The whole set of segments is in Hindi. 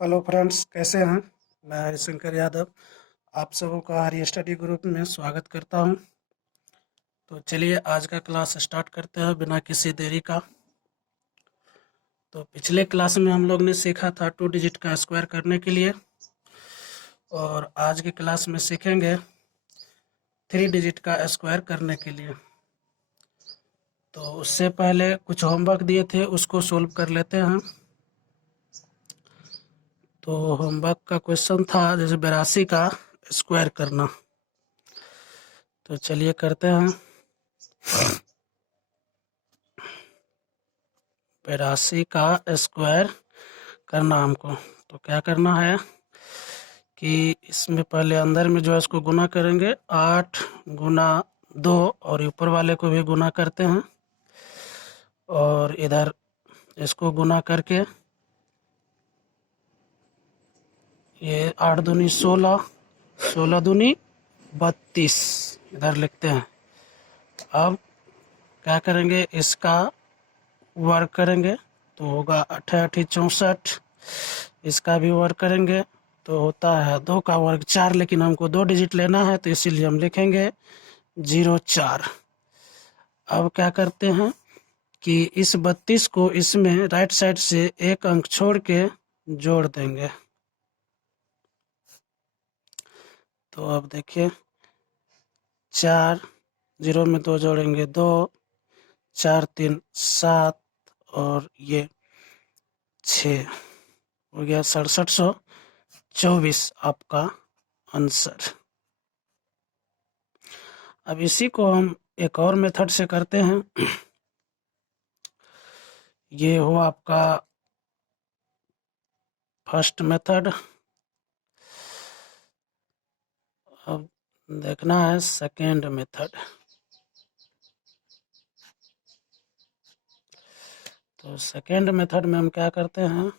हेलो फ्रेंड्स, कैसे हैं। मैं हरिशंकर यादव आप सबों का हरी स्टडी ग्रुप में स्वागत करता हूं। तो चलिए आज का क्लास स्टार्ट करते हैं बिना किसी देरी का। तो पिछले क्लास में हम लोग ने सीखा था 2 डिजिट का स्क्वायर करने के लिए, और आज के क्लास में सीखेंगे 3 डिजिट का स्क्वायर करने के लिए। तो उससे पहले कुछ होमवर्क दिए थे, उसको सोल्व कर लेते हैं। तो होमवर्क का क्वेश्चन था जैसे 82 का स्क्वायर करना। तो चलिए करते हैं। 82 का स्क्वायर करना हमको। तो क्या करना है कि इसमें पहले अंदर में जो है इसको गुना करेंगे, 8 गुना 2, और ऊपर वाले को भी गुना करते हैं, और इधर इसको गुना करके ये 8 दूनी 16, 16 दूनी 32 इधर लिखते हैं। अब क्या करेंगे, इसका वर्ग करेंगे तो होगा 8×8 = 64। इसका भी वर्ग करेंगे तो होता है 2 का वर्ग 4, लेकिन हमको 2 डिजिट लेना है तो इसीलिए हम लिखेंगे 0×4। अब क्या करते हैं कि इस 32 को इसमें राइट साइड से एक अंक छोड़ के जोड़ देंगे। तो अब देखिए, 4, 0 में 2 जोड़ेंगे 2, 4×3 = 7, और ये 6 हो गया 6724 आपका आंसर। अब इसी को हम एक और मेथड से करते हैं। ये हो आपका फर्स्ट मेथड। अब देखना है सेकेंड मेथड। तो सेकेंड मेथड में हम क्या करते हैं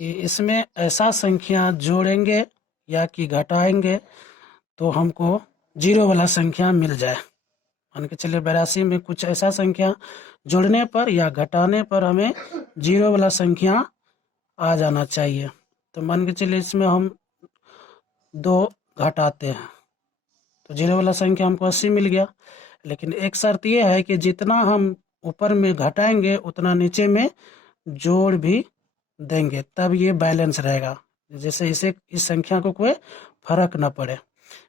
कि इसमें ऐसा संख्या जोड़ेंगे या कि घटाएंगे तो हमको जीरो वाला संख्या मिल जाए। मान के चलिए 82 में कुछ ऐसा संख्या जोड़ने पर या घटाने पर हमें जीरो वाला संख्या आ जाना चाहिए। तो मान के चलिए इसमें हम 2 घटाते हैं तो जीरो वाला संख्या हमको 80 मिल गया। लेकिन एक शर्त ये है कि जितना हम ऊपर में घटाएंगे उतना नीचे में जोड़ भी देंगे, तब ये बैलेंस रहेगा। जैसे इसे इस संख्या को कोई फर्क ना पड़े,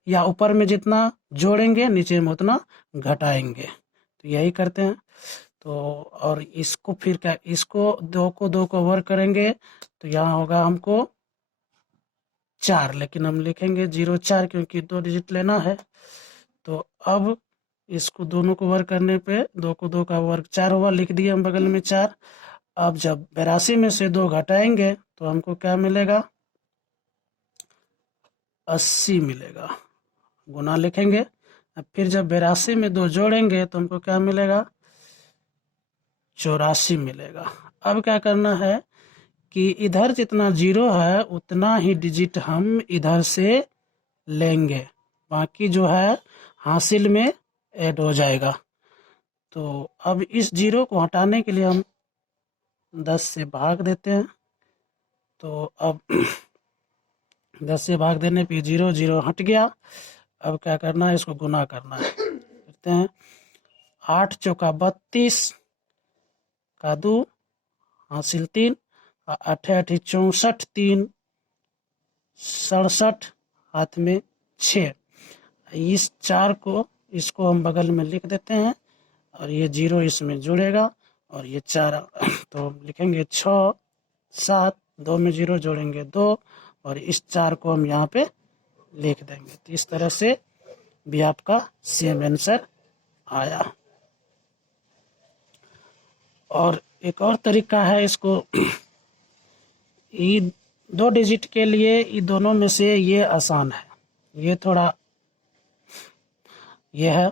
या ऊपर में जितना जोड़ेंगे नीचे में उतना घटाएंगे। तो यही करते हैं। तो और इसको फिर क्या, इसको 2 को वर्ग करेंगे तो यहाँ होगा हमको 4, लेकिन हम लिखेंगे 0×4 क्योंकि 2 डिजिट लेना है। तो अब इसको दोनों को वर्ग करने पे 2 को 2 का वर्ग 4 हुआ, लिख दिए हम बगल में 4। अब जब 82 में से 2 घटाएंगे तो हमको क्या मिलेगा, 80 मिलेगा। गुना लिखेंगे। अब फिर जब 82 में 2 जोड़ेंगे तो हमको क्या मिलेगा, 84 मिलेगा। अब क्या करना है कि इधर जितना जीरो है उतना ही डिजिट हम इधर से लेंगे, बाकी जो है हासिल में ऐड हो जाएगा। तो अब इस जीरो को हटाने के लिए हम 10 से भाग देते हैं। तो अब 10 से भाग देने पे 0 0 हट गया। अब क्या करना है, इसको गुना करना है। करते हैं, 8×4 = 32 का 2 हासिल 3, 8×8 = 64, 3 67, हाथ में 6। इस 4 को इसको हम बगल में लिख देते हैं, और ये 0 इसमें जुड़ेगा, और ये 4 तो लिखेंगे 6 7, 2 में 0 जोड़ेंगे 2, और इस 4 को हम यहाँ पे लिख देंगे। तो इस तरह से भी आपका सेम आंसर आया। और एक और तरीका है इसको, ये 2 डिजिट के लिए ये दोनों में से ये आसान है, ये थोड़ा ये है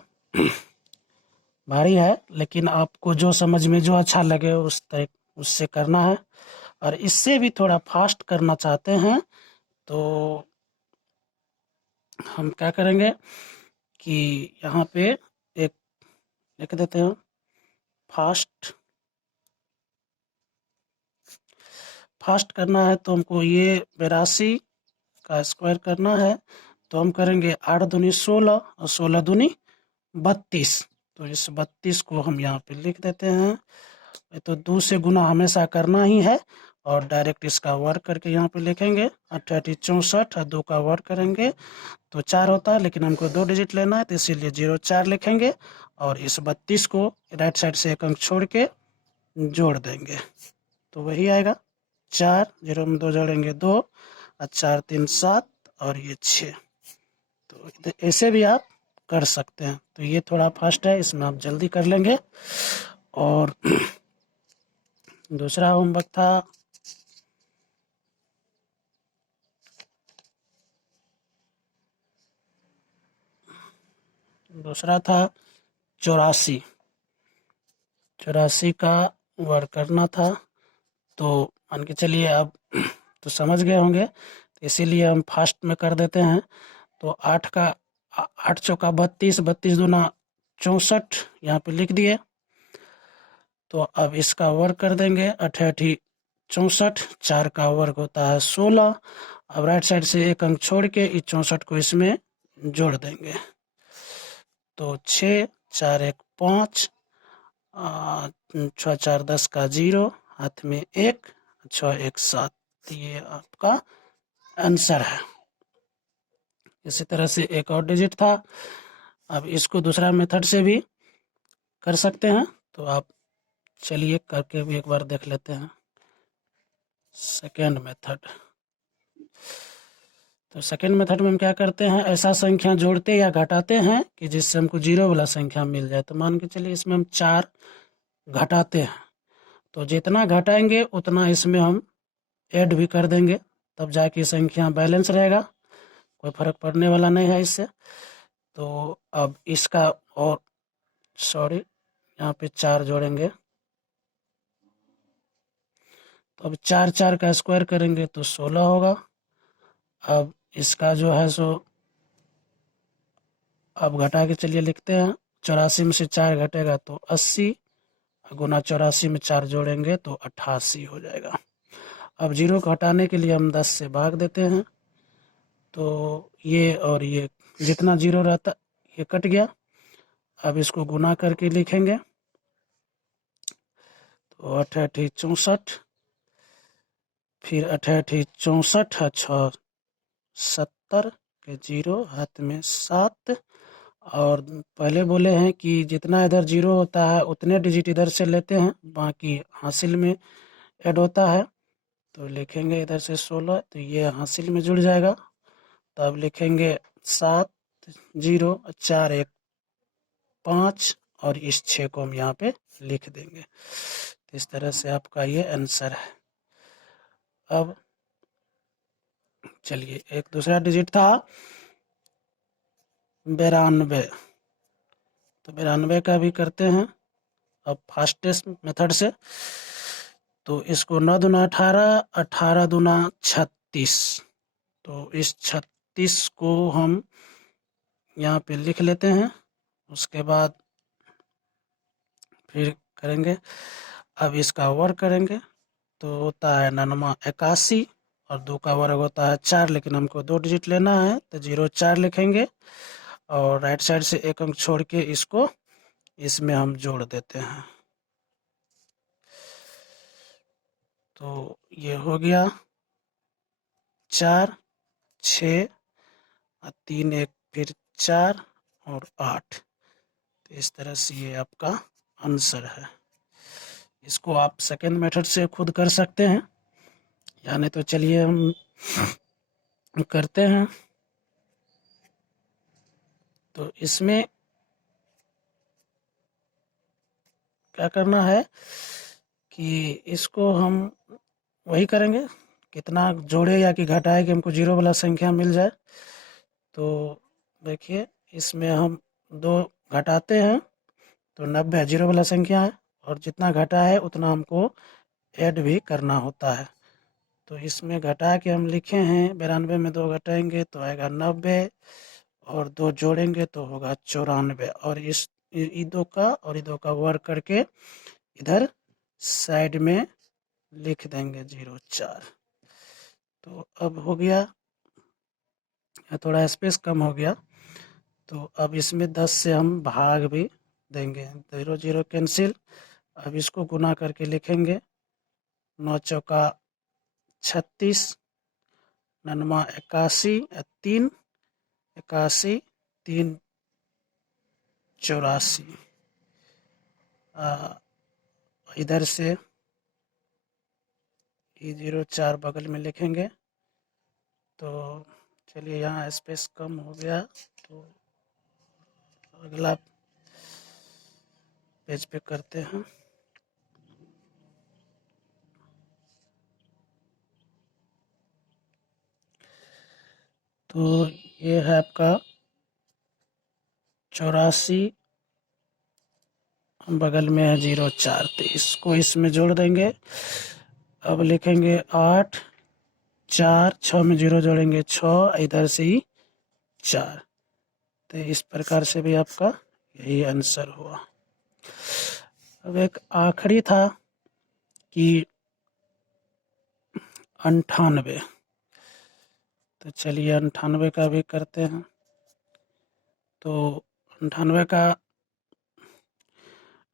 भारी है, लेकिन आपको जो समझ में जो अच्छा लगे उससे करना है। और इससे भी थोड़ा फास्ट करना चाहते हैं तो हम क्या करेंगे कि यहाँ पे एक लिख देते हैं फास्ट फास्ट करना है तो हमको ये 82 का स्क्वायर करना है, तो हम करेंगे 8 दूनी 16 और 16 दूनी 32। तो इस 32 को हम यहाँ पे लिख देते हैं। ये तो 2 से गुना हमेशा करना ही है, और डायरेक्ट इसका वर्क करके यहाँ पे लिखेंगे। 88 64 और 2 का वर्क करेंगे तो 4 होता है, लेकिन हमको 2 डिजिट लेना है तो इसीलिए 04 लिखेंगे, और इस 32 को राइट साइड से एक अंक छोड़ के जोड़ देंगे तो वही आएगा 4। 0 में 2 जोड़ेंगे 2 और 4 3 7 और ये 6। तो ऐसे भी आप कर सकते हैं। तो ये थोड़ा फास्ट है, इसमें आप जल्दी कर लेंगे। और दूसरा होमवर्क था दूसरा था 84। 84 का वर्क करना था, तो मान के चलिए आप तो समझ गए होंगे, तो इसीलिए हम फास्ट में कर देते हैं। तो 8 चौका 32, 32 दूना 64 यहाँ पे लिख दिए। तो अब इसका वर्क कर देंगे। 88 64, 4 का वर्क होता है 16। अब राइट साइड से एक अंक छोड़ के इस 64 को इसमें जोड़ देंगे तो 6 4 1 5, 6 4 10 का 0, हाथ में 1, 6 1 7। ये आपका आंसर है। इसी तरह से एक और डिजिट था। अब इसको दूसरा मेथड से भी कर सकते हैं, तो आप चलिए करके भी एक बार देख लेते हैं। सेकेंड मेथड, तो सेकेंड मेथड में हम क्या करते हैं, ऐसा संख्या जोड़ते या घटाते हैं कि जिससे हमको 0 वाला संख्या मिल जाए। तो मान के चलिए इसमें हम 4 घटाते हैं, तो जितना घटाएंगे उतना इसमें हम ऐड भी कर देंगे, तब जाके संख्या बैलेंस रहेगा, कोई फर्क पड़ने वाला नहीं है इससे। तो अब इसका और यहाँ पे 4 जोड़ेंगे, तो अब 4 4 का स्क्वायर करेंगे तो 16 होगा। अब इसका जो है सो अब घटा के चलिए लिखते हैं। 84 में से 4 घटेगा तो 80, गुना 84 में 4 जोड़ेंगे तो 88 हो जाएगा। अब 0 को हटाने के लिए हम 10 से भाग देते हैं, तो ये और ये जितना 0 रहता ये कट गया। अब इसको गुना करके लिखेंगे तो 88 64, फिर 88 64 6 70 के 0, हाथ में 7। और पहले बोले हैं कि जितना इधर 0 होता है उतने डिजिट इधर से लेते हैं, बाकी हासिल में ऐड होता है। तो लिखेंगे इधर से 16, तो ये हासिल में जुड़ जाएगा। तब लिखेंगे 7 0 4 1 5, और इस 6 को हम यहाँ पे लिख देंगे। तो इस तरह से आपका ये आंसर है। अब चलिए एक दूसरा डिजिट था 92। तो 92 का भी करते हैं अब फास्टेस्ट मेथड से। तो इसको 9 दूना 18, 18 दूना 36। तो इस 36 को हम यहाँ पे लिख लेते हैं, उसके बाद फिर करेंगे। अब इसका वर्क करेंगे तो होता है 99 81, और 2 का वर्ग होता है 4, लेकिन हमको 2 डिजिट लेना है तो 04 लिखेंगे, और राइट साइड से एक अंक छोड़ के इसको इसमें हम जोड़ देते हैं। तो ये हो गया 4 6 और 3 1 फिर 4 और 8। तो इस तरह से ये आपका आंसर है। इसको आप सेकेंड मेथड से खुद कर सकते हैं, यानी तो चलिए हम करते हैं। तो इसमें क्या करना है कि इसको हम वही करेंगे, कितना जोड़े या कि घटाए कि हमको 0 वाला संख्या मिल जाए। तो देखिए इसमें हम 2 घटाते हैं तो 90 0 वाला संख्या है, और जितना घटा है उतना हमको ऐड भी करना होता है। तो इसमें घटा के हम लिखे हैं 92 में 2 घटाएंगे तो आएगा 90, और 2 जोड़ेंगे तो होगा 94। और इस ई 2 का और ई 2 का वर्क करके इधर साइड में लिख देंगे 0,4। तो अब हो गया, थोड़ा स्पेस कम हो गया। तो अब इसमें 10 से हम भाग भी देंगे, 0 0 कैंसिल। अब इसको गुना करके लिखेंगे, 9 चौका 36, 9 81, 3 81, 3 84। इधर से ये 0,4 बगल में लिखेंगे। तो चलिए यहाँ स्पेस कम हो गया, तो अगला पेज पे करते हैं। तो ये है आपका 84, बगल में है 0,4, तो इसको इसमें जोड़ देंगे। अब लिखेंगे 8 4, 6 में 0 जोड़ेंगे 6, इधर से ही 4। तो इस प्रकार से भी आपका यही आंसर हुआ। अब एक आखिरी था कि 98। तो चलिए 98 का भी करते हैं। तो 98 का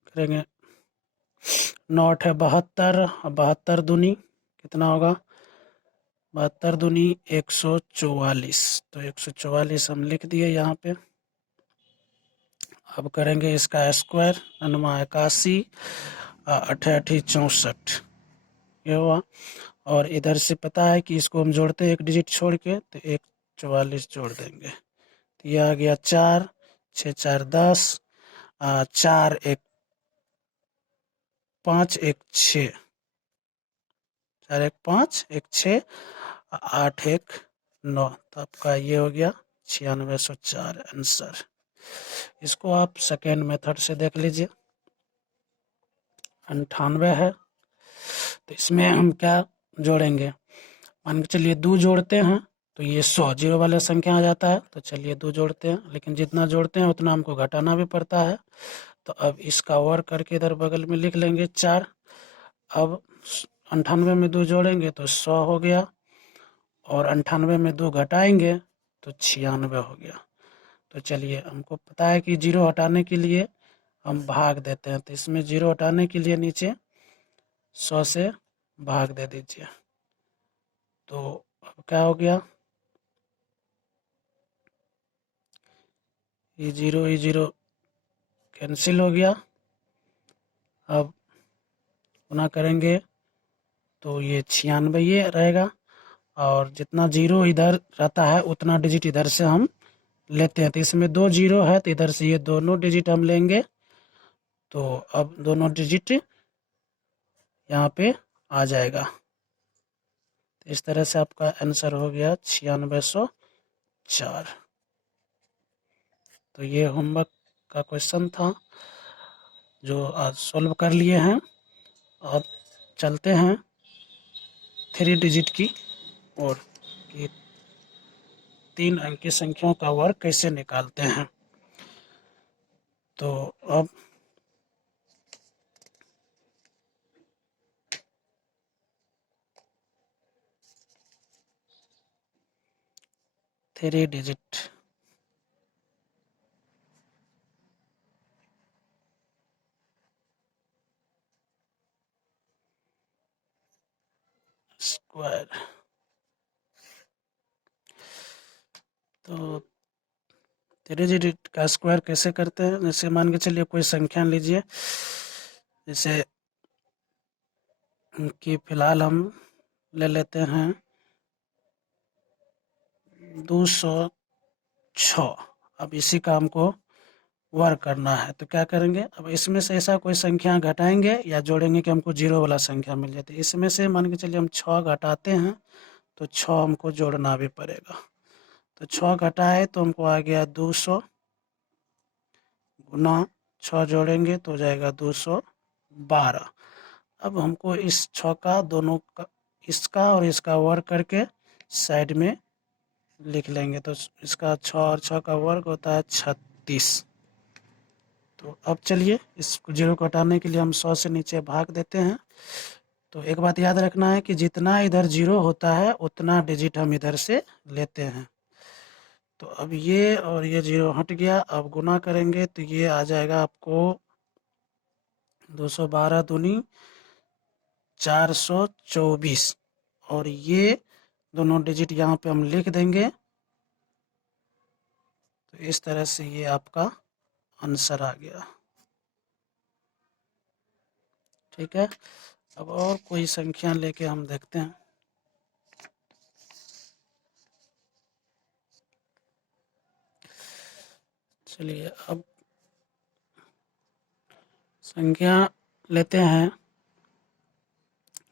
करेंगे, 9 है 72, 72 दूनी कितना होगा, 72 दूनी 144। तो 144 हम लिख दिए यहाँ पे। अब करेंगे इसका स्क्वायर, 9 81, 8 8 64, ये हुआ। और इधर से पता है कि इसको हम जोड़ते हैं एक डिजिट छोड़ के, तो 144 जोड़ देंगे। तो ये आ गया 4 6 4 10, 4 1 5 1 6, 4 1 5 1 6, 8 1 9। तो आपका ये हो गया 9604 आंसर। इसको आप सेकेंड मेथड से देख लीजिए। 98 है, तो इसमें हम क्या जोड़ेंगे, मान के चलिए 2 जोड़ते हैं तो ये 100 जीरो वाला संख्या आ जाता है। तो चलिए 2 जोड़ते हैं, लेकिन जितना जोड़ते हैं उतना हमको घटाना भी पड़ता है। तो अब इसका वर्ग करके इधर बगल में लिख लेंगे 4। अब 98 में 2 जोड़ेंगे तो 100 हो गया, और 98 में 2 घटाएंगे तो 96 हो गया। तो चलिए हमको पता है कि 0 हटाने के लिए हम भाग देते हैं, तो इसमें 0 हटाने के लिए नीचे 100 से भाग दे दीजिए। तो अब क्या हो गया, ये 0 कैंसिल हो गया। अब गुना करेंगे तो ये 96 ये रहेगा, और जितना 0 इधर रहता है उतना डिजिट इधर से हम लेते हैं। तो इसमें 2 0 है, तो इधर से ये दोनों डिजिट हम लेंगे। तो अब दोनों डिजिट यहाँ पे आ जाएगा। तो इस तरह से आपका आंसर हो गया 9604। तो ये होमवर्क का क्वेश्चन था जो आज सॉल्व कर लिए हैं। अब चलते हैं 3 डिजिट की और कि 3 अंक की संख्याओं का वर्ग कैसे निकालते हैं। तो अब थ्री डिजिट स्क्वायर। तो 3 डिजिट का स्क्वायर कैसे करते हैं, जैसे मान के चलिए कोई संख्या लीजिए, जैसे कि फिलहाल हम ले लेते हैं 206। अब इसी का हमको वर्ग करना है, तो क्या करेंगे, अब इसमें से ऐसा कोई संख्या घटाएंगे या जोड़ेंगे कि हमको 0 वाला संख्या मिल जाती है। इसमें से मान के चलिए हम 6 घटाते हैं, तो 6 हमको जोड़ना भी पड़ेगा। तो 6 घटाए तो हमको आ गया 200, गुना 6 जोड़ेंगे तो हो जाएगा 212। अब हमको इस 6 का दोनों का, इसका और इसका वर्ग करके साइड में लिख लेंगे। तो इसका 6 और 6 का वर्ग होता है 36। तो अब चलिए इस 0 को हटाने के लिए हम 100 से नीचे भाग देते हैं। तो एक बात याद रखना है कि जितना इधर जीरो होता है उतना डिजिट हम इधर से लेते हैं। तो अब ये और ये जीरो हट गया। अब गुना करेंगे तो ये आ जाएगा आपको 212 दूनी 424, और ये दोनों डिजिट यहाँ पे हम लिख देंगे। तो इस तरह से ये आपका आंसर आ गया। ठीक है, अब और कोई संख्या लेके हम देखते हैं। चलिए अब संख्या लेते हैं,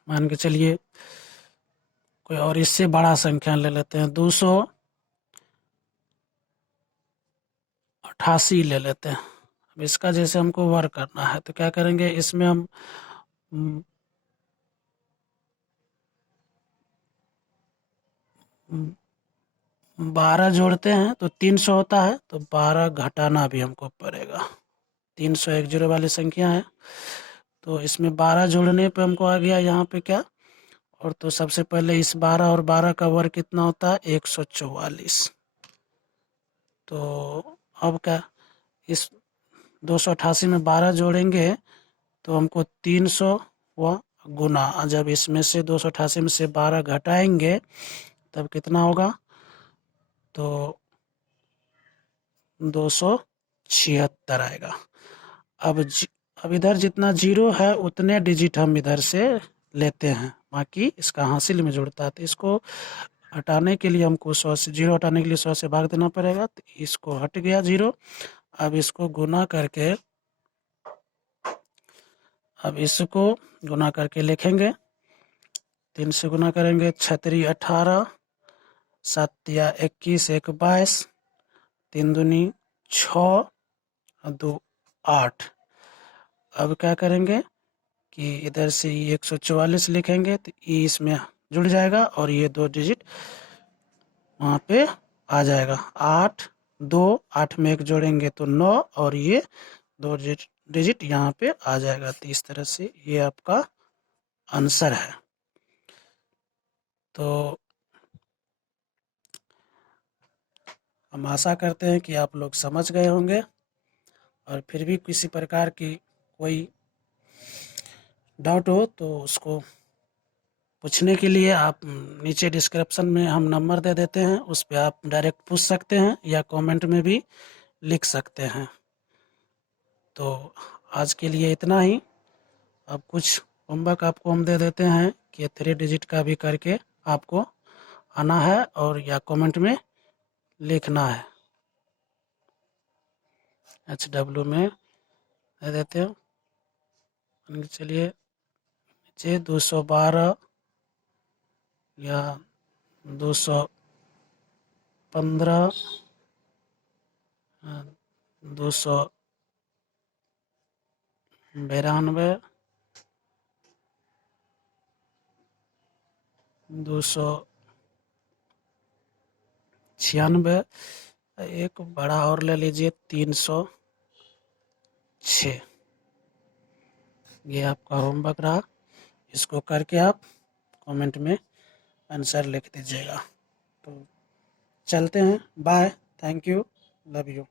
मान के चलिए कोई और इससे बड़ा संख्या ले लेते हैं, 288 ले लेते हैं। अब इसका जैसे हमको वर्क करना है तो क्या करेंगे, इसमें हम 12 जोड़ते हैं तो 300 होता है, तो 12 घटाना भी हमको पड़ेगा। 300 एक जीरो वाली संख्या है, तो इसमें 12 जोड़ने पे हमको आ गया यहाँ पे क्या, और तो सबसे पहले इस 12 और 12 का वर्ग कितना होता है, 144। तो अब क्या, इस 288 में 12 जोड़ेंगे तो हमको 300 व गुना, जब इसमें से 288 में से 12 घटाएंगे तब कितना होगा, तो 276 आएगा। अब इधर जितना जीरो है उतने डिजिट हम इधर से लेते हैं, बाकी इसका हासिल में जुड़ता है। तो इसको हटाने के लिए हमको 100 से, जीरो हटाने के लिए 100 से भाग देना पड़ेगा। तो इसको हट गया जीरो। अब इसको गुना करके, अब इसको गुना करके लिखेंगे, 3 से गुना करेंगे, 6 18, 7 या 21, 1 22, 3 दूनी 6, 2 8। अब क्या करेंगे कि इधर से 144 लिखेंगे तो ई इसमें जुड़ जाएगा और ये 2 डिजिट वहाँ पे आ जाएगा। 8 2, 8 में 1 जोड़ेंगे तो 9, और ये 2 डिजिट यहाँ पे आ जाएगा। तो इस तरह से ये आपका आंसर है। तो हम आशा करते हैं कि आप लोग समझ गए होंगे, और फिर भी किसी प्रकार की कोई डाउट हो तो उसको पूछने के लिए आप नीचे डिस्क्रिप्शन में हम नंबर दे देते हैं, उस पर आप डायरेक्ट पूछ सकते हैं या कमेंट में भी लिख सकते हैं। तो आज के लिए इतना ही। अब कुछ होमवर्क आपको हम दे देते हैं कि 3 डिजिट का भी करके आपको आना है और या कमेंट में लिखना है। HW में दे देते हैं, चलिए नीचे 212 या 215, 292, 296, एक बड़ा और ले लीजिए 306। ये आपका होमवर्क रहा, इसको करके आप कमेंट में आंसर लिख दीजिएगा। तो चलते हैं, bye, thank you, love you.